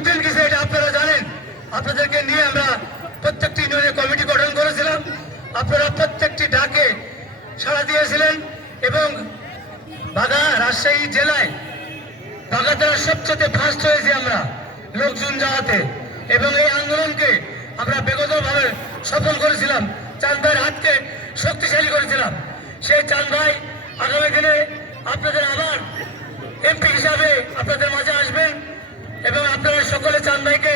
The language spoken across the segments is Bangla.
রুটিন কিছু এটা আপনারা জানেন। আপনাদেরকে নিয়ে আমরা প্রত্যেকটি ইউনিয়নে কমিটি গঠন করেছিলাম। আপনারা প্রত্যেকটি ডাকে সাড়া দিয়েছিলেন এবং বাঘা রাজশাহী জেলায় বাগাতারা সবচেয়ে ফার্স্ট হয়েছি আমরা লোকজন যাওয়াতে, এবং এই আন্দোলনকে আমরা বিগতভাবে সফল করেছিলাম। চাঁদ ভাইয়ের হাতকে শক্তিশালী করেছিলাম। সেই চাঁদ ভাই আগামী দিনে আপনাদের আবার এমপি হিসাবে আপনাদের মাঝে আসবেন এবং আপনারা সকলে চাঁদ ভাইকে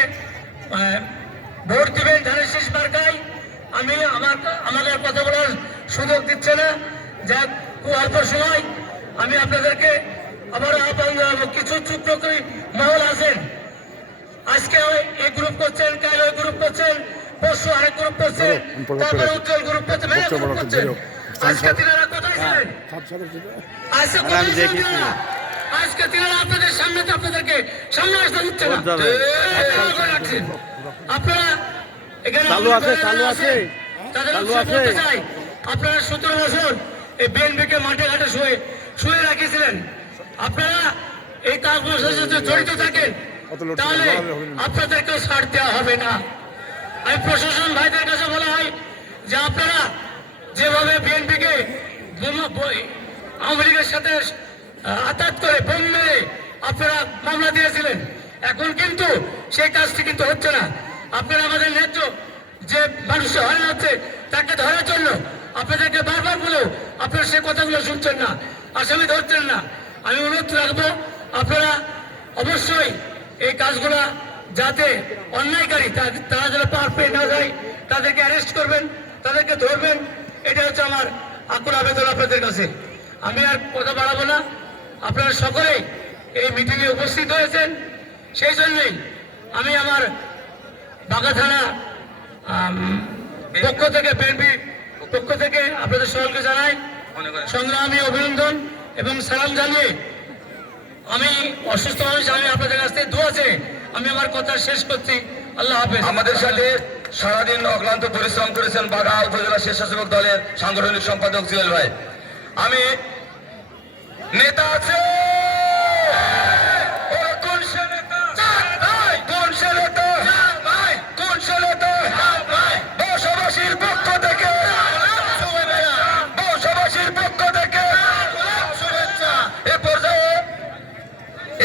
ভোট দিবেন ধানের শীষ মার্কায়। আমি আমাদের কথা বলার সুযোগ দিচ্ছে না, যা খুব অল্প সময় আমি আপনাদেরকে আবার আহ্বান জানাবো। কিছু চুক্তি মহল আছেন, আজকে এই গ্রুপ করছেন, কাল ওই গ্রুপ করছেন, পরশু আরেক গ্রুপ করছেন, তারপরে উজ্জ্বল গ্রুপ করছেন, আজকে তিনারা কোথায় ছিলেন? আজকে তিনারা আপনাদের সামনে আপনাদেরকে সামনে আসতে দিচ্ছে না। আপনারা এখানে আপনারা 17 বছর এই বিএনপিকে মাঠে ঘাটে শুয়ে রাখিয়েছিলেন। আপনারা এই কাজগুলোর সাথে জড়িত থাকেন, তাহলে আপনাদেরকেও ছাড় দেওয়া হবে না। আমি প্রশাসন ভাইদের কাছে বলা হয় যে আপনারা যেভাবে বিএনপিকে আওয়ামী লীগের সাথে আঘাত করে বোম মেরে আপনারা মামলা দিয়েছিলেন, এখন কিন্তু সেই কাজটি কিন্তু হচ্ছে না। আপনারা আমাদের ন্যায্য যে মানুষের হয়রান হচ্ছে তাকে ধরার জন্য আপনাদেরকে বারবার বলেও আপনারা সে কথাগুলো শুনছেন না, আসামি ধরছেন না। আমি অনুরোধ রাখবো আপনারা অবশ্যই এই কাজগুলা যাতে অন্যায়কারী তারা যেন পার পেয়ে না যায় তাদেরকে অ্যারেস্ট করবেন, তাদেরকে ধরবেন। এটা হচ্ছে আমার আকুল আবেদন আপনাদের কাছে। আমি আর কথা বাড়াবো না, আপনারা সকলেই এই মিটিংয়ে উপস্থিত হয়েছেন, সেই জন্যই আমি আমার বাঘা থানা পক্ষ থেকে বিএনপি পক্ষ থেকে আপনাদের সকলকে জানাই সংগ্রামী অভিনন্দন এবং সালাম জানিয়ে আমি অসুস্থ মানুষ, আমি আপনাদের কাছ থেকে দোয়া চেয়ে আমি আমার কথা শেষ করছি। আল্লাহ হাফেজ। আমাদের সাথে সারাদিন অক্লান্ত পরিশ্রম করেছেন বাঘা উপজেলা স্বেচ্ছাসেবক দলের সাংগঠনিক সম্পাদক জুয়েল ভাই। আমি নেতা আছে বসবাসীর পক্ষ থেকে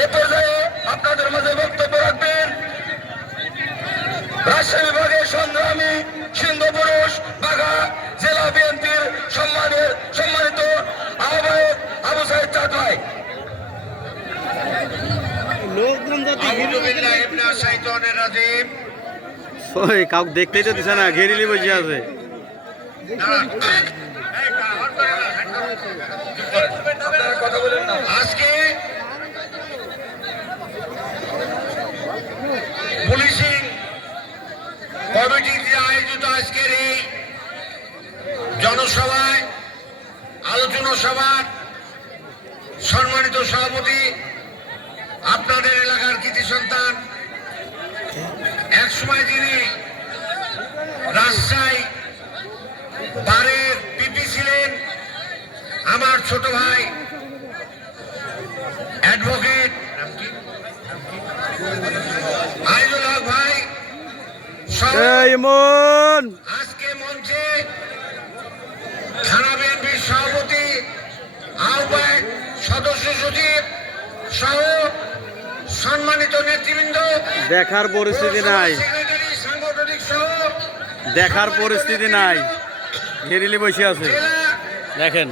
এ পর্যায়ে আপনাদের মাঝে বক্তব্য রাখবেন রাজশাহী বিভাগের সংগ্রামী সিন্ধু পুরুষ বাঘা জেলা বিএনপির সম্মানিত আহ্বায়ক আবু সাইদ চাঁদ ভাই। কাউকে দেখতেই তো দিছে না, ঘেরিলি বসে আছে। আজকে পুলিশিং কমিটি আয়োজিত আজকের এই জনসভায় আলোচনা সভার সম্মানিত সভাপতি, আপনাদের এলাকার কৃতি সন্তান, এক সময় যিনি রাজশাহী বারের পিপি ছিলেন, আমার ছোট ভাই অ্যাডভোকেট আইজুল হক ভাই, আজকে মঞ্চে থানা বিএনপির সভাপতি, আহ্বায়ক, সদস্য সচিব সহ সম্মানিত নেতৃবৃন্দ, দেখার পরিস্থিতি নাই, সাংগঠনিক সহ দেখার পরিস্থিতি নাই, ঘেরিলি বসে আছে দেখেন।